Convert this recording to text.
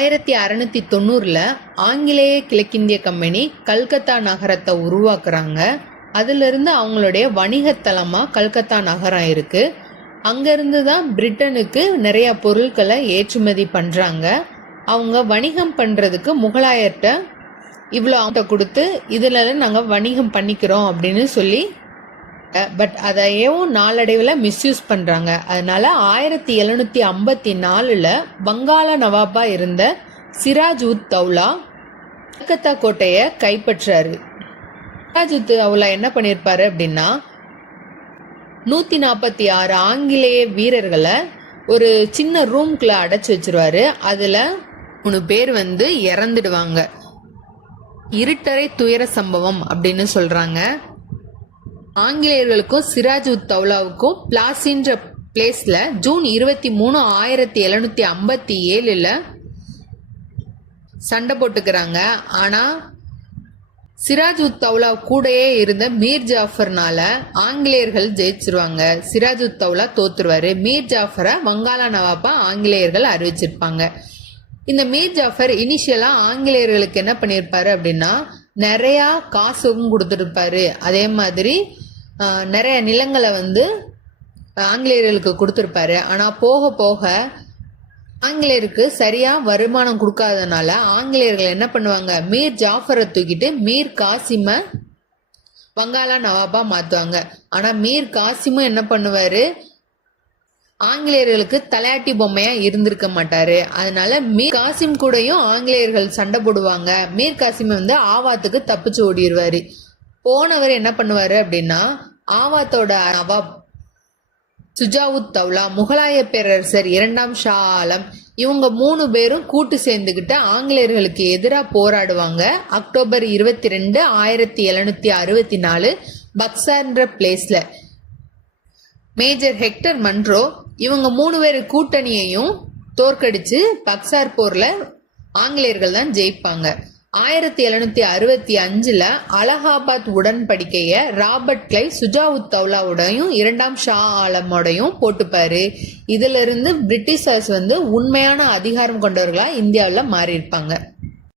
1690 ஆங்கிலேய கிழக்கிந்திய கம்பெனி கல்கத்தா நகரத்தை உருவாக்குறாங்க. அதிலிருந்து அவங்களுடைய வணிகத்தலமா கல்கத்தா நகரம் இருக்கு. அங்கிருந்து தான் பிரிட்டனுக்கு நிறைய பொருட்களை ஏற்றுமதி பண்றாங்க. அவங்க வணிகம் பண்றதுக்கு முகலாயர்கிட்ட இவ்வளோ அமௌண்ட்டை கொடுத்து இதுல நாங்கள் வணிகம் பண்ணிக்கிறோம் அப்படின்னு சொல்லி, பட் அதையும் நாளடைவில் மிஸ்யூஸ் பண்ணுறாங்க. அதனால 1754 வங்காள நவாபா இருந்த சிராஜ் உத் தௌலா கல்கத்தா கோட்டையை கைப்பற்றாரு. சிராஜ் உத் தௌலா என்ன பண்ணியிருப்பாரு அப்படின்னா 146 ஆங்கிலேய வீரர்களை ஒரு சின்ன ரூம்குள்ள அடைச்சி வச்சிருவாரு. அதில் 3 பேர் இறந்துடுவாங்க. இருட்டறை துயர சம்பவம் அப்படின்னு சொல்றாங்க. ஆங்கிலேயர்களுக்கும் சிராஜ் உத் தௌலாவுக்கும் பிளாசின்ற பிளேஸ்ல ஜூன் 23, 1757 சண்டை போட்டுக்கிறாங்க. ஆனா சிராஜ் உத் தௌலா கூடயே இருந்த மீர் ஜாஃபர்னால ஆங்கிலேயர்கள் ஜெயிச்சிருவாங்க. சிராஜ் உத் தௌலா தோத்துருவாரு. மீர் ஜாஃபரை வங்காள நவாபா ஆங்கிலேயர்கள் அறிவிச்சிருப்பாங்க. இந்த மீர் ஜாஃபர் இனிஷியலா ஆங்கிலேயர்களுக்கு என்ன பண்ணியிருப்பாரு அப்படின்னா நிறைய காசும் கொடுத்துருப்பாரு. அதே மாதிரி நிறைய நிலங்களை ஆங்கிலேயர்களுக்கு கொடுத்துருப்பாரு. ஆனா போக போக ஆங்கிலேயருக்கு சரியா வருமானம் கொடுக்காதனால ஆங்கிலேயர்கள் என்ன பண்ணுவாங்க, மீர் ஜாஃபரை தூக்கிட்டு மீர் காசிம வங்காள நவாபா மாத்துவாங்க. ஆனா மீர் காசிமும் என்ன பண்ணுவாரு, ஆங்கிலேயர்களுக்கு தலையாட்டி பொம்மையா இருந்திருக்க மாட்டாரு. அதனால மீர் காசிம் கூடயும் ஆங்கிலேயர்கள் சண்டை போடுவாங்க. மீர் காசிம் ஆவாத்துக்கு தப்பிச்சு ஓடிடுவாரு. போனவர் என்ன பண்ணுவாரு அப்படின்னா ஆவாத்தோட நவாப் சுஜாவுத் தௌலா, முகலாய பேரரசர் 2ஆம் ஷா ஆலம், இவங்க 3 பேரும் கூட்டு சேர்ந்துகிட்டு ஆங்கிலேயர்களுக்கு எதிராக போராடுவாங்க. அக்டோபர் 22, 1764 பக்சார்ன்ற பிளேஸ்ல மேஜர் ஹெக்டர் மன்ரோ இவங்க 3 பேர் கூட்டணியையும் தோற்கடிச்சு பக்சார் போர்ல ஆங்கிலேயர்கள் தான் ஜெயிப்பாங்க. 1765 அலகாபாத் உடன்படிக்கைய ராபர்ட் கிளைவ் சுஜாவுத் தௌலாவுடையும் 2ஆம் ஷா ஆலமோடையும் போட்டுப்பாரு. இதுல இருந்து பிரிட்டிஷர்ஸ் உண்மையான அதிகாரம் கொண்டவர்களா இந்தியாவில் மாறி இருப்பாங்க.